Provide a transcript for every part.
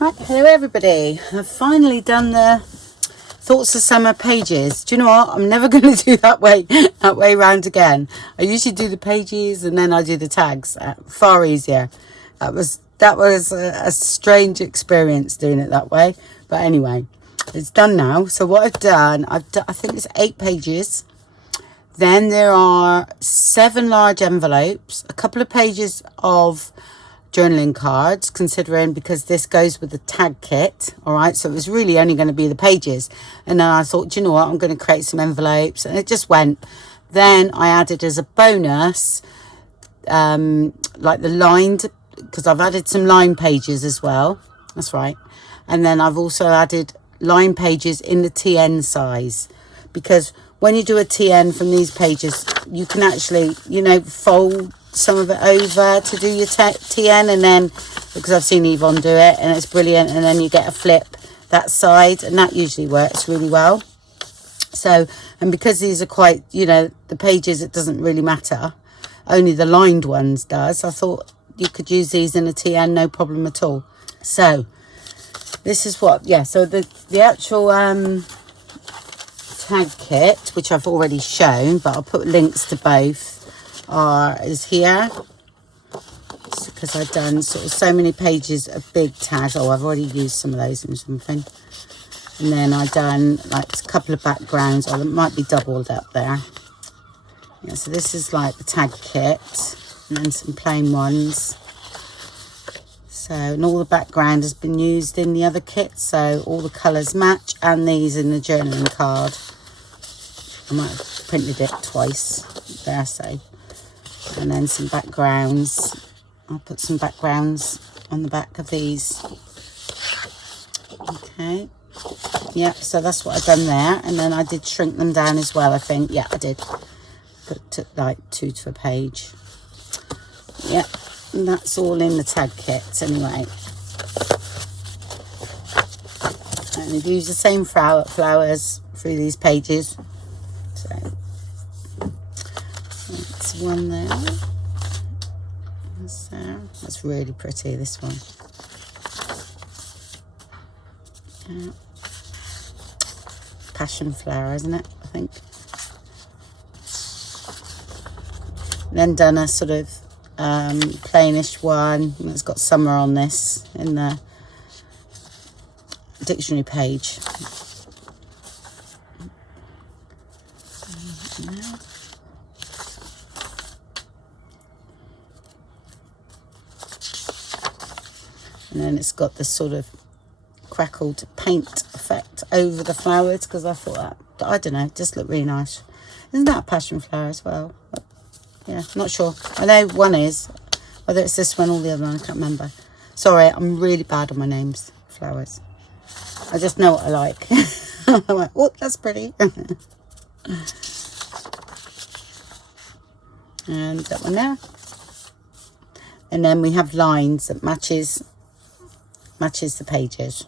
Right, hello everybody. I've finally done the Thoughts of Summer pages. Do you know what? I'm never going to do that way round again. I usually do the pages and then I do the tags. Far easier. That was a strange experience doing it that way. But anyway, it's done now. So what I've done, I think it's 8 pages. Then there are 7 large envelopes, a couple of pages of journaling cards, considering because this goes with the tag kit. All right, so it was really only going to be the pages, and then I thought, you know what, I'm going to create some envelopes, and it just went. Then I added as a bonus like the lined, because I've added some line pages as well. That's right. And then I've also added line pages in the TN size, because when you do a TN from these pages, you can actually, you know, fold some of it over to do your TN, and then, because I've seen Yvonne do it and it's brilliant, and then you get a flip that side, and that usually works really well. So, and because these are quite, you know, the pages, it doesn't really matter, only the lined ones does, I thought you could use these in a TN, no problem at all. So this is what, yeah, so the actual tag kit, which I've already shown, but I'll put links to both, is here, because I've done sort of so many pages of big tags. Oh, I've already used some of those and something. And then I've done like a couple of backgrounds, or it might be doubled up there. Yeah, so this is like the tag kit, and then some plain ones. So, and all the background has been used in the other kit, so all the colours match, and these in the journaling card. I might have printed it twice there, so. And then some backgrounds. I'll put some backgrounds on the back of these. Okay. Yep, so that's what I've done there. And then I did shrink them down as well, I think. Yeah, I did. Put like 2 to a page. Yep, and that's all in the tag kit anyway. And I've used the same flowers through these pages. So that's one there. That's really pretty, this one. Yeah. Passion flower, isn't it? I think. And then done a sort of plainish one. It's got summer on this in the dictionary page. And then it's got this sort of crackled paint effect over the flowers, because I thought that, I don't know, it just looked really nice. Isn't that a passion flower as well? But, yeah, not sure. I know one is, whether it's this one or the other one, I can't remember. Sorry, I'm really bad on my names, flowers. I just know what I like. I went, oh, that's pretty. And that one there. And then we have lines that matches the pages.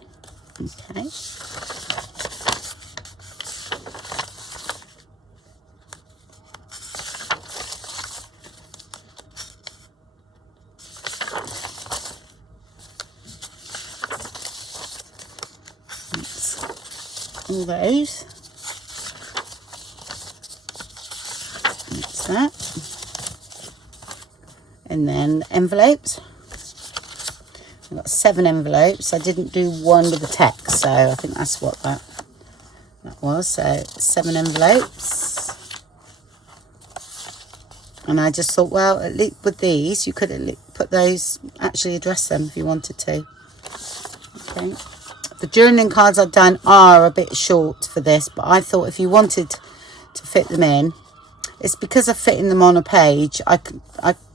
Okay. That's all those. That's that. And then envelopes. I've got 7 envelopes. I didn't do one with the text, so I think that's what that was. So 7 envelopes. And I just thought, well, at least with these, you could at least put those, actually address them if you wanted to. Okay. The journaling cards I've done are a bit short for this, but I thought if you wanted to fit them in, it's because of fitting them on a page.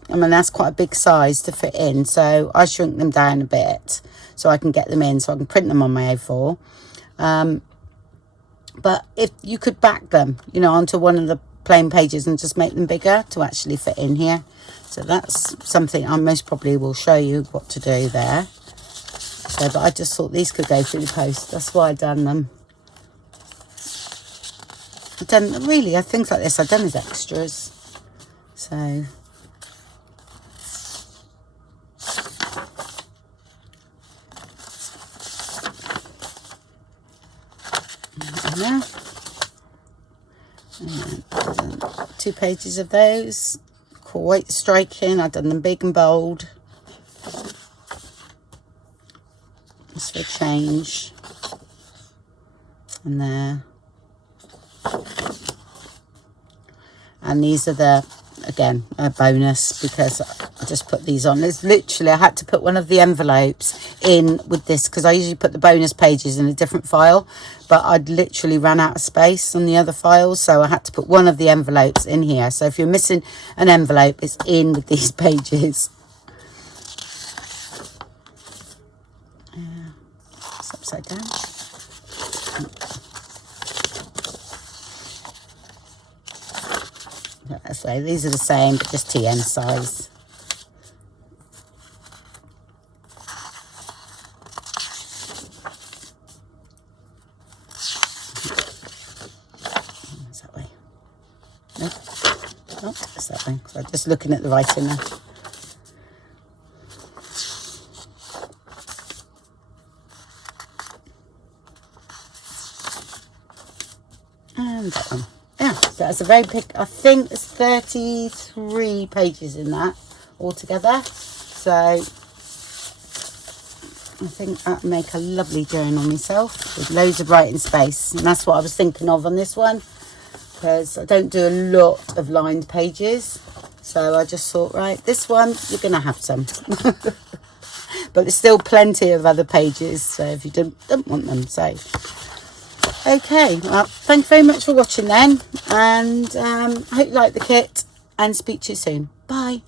I mean, that's quite a big size to fit in, so I shrink them down a bit so I can get them in, so I can print them on my A4. But if you could back them, you know, onto one of the plain pages and just make them bigger to actually fit in here. So that's something I most probably will show you what to do there. So, but I just thought these could go through the post. That's why I've done them. I've done, really, things like this I've done as extras. So... in there. And then 2 pages of those. Quite striking. I've done them big and bold. Just for a change. And there. And these are the, again, a bonus because I just put these on. It's literally, I had to put one of the envelopes in with this because I usually put the bonus pages in a different file, but I'd literally ran out of space on the other files, so I had to put one of the envelopes in here. So if you're missing an envelope, it's in with these pages. It's upside down. That's right, these are the same, but just TN size. It's that way. Nope. Nope, it's that way. So I'm just looking at the writing there. And that one. Yeah, so that's a very big, I think there's 33 pages in that altogether. So I think that'll make a lovely journal myself with loads of writing space. And that's what I was thinking of on this one, because I don't do a lot of lined pages. So I just thought, right, this one, you're going to have some. But there's still plenty of other pages, so if you don't want them, so... Okay, well, thank you very much for watching then, and I hope you like the kit, and speak to you soon. Bye.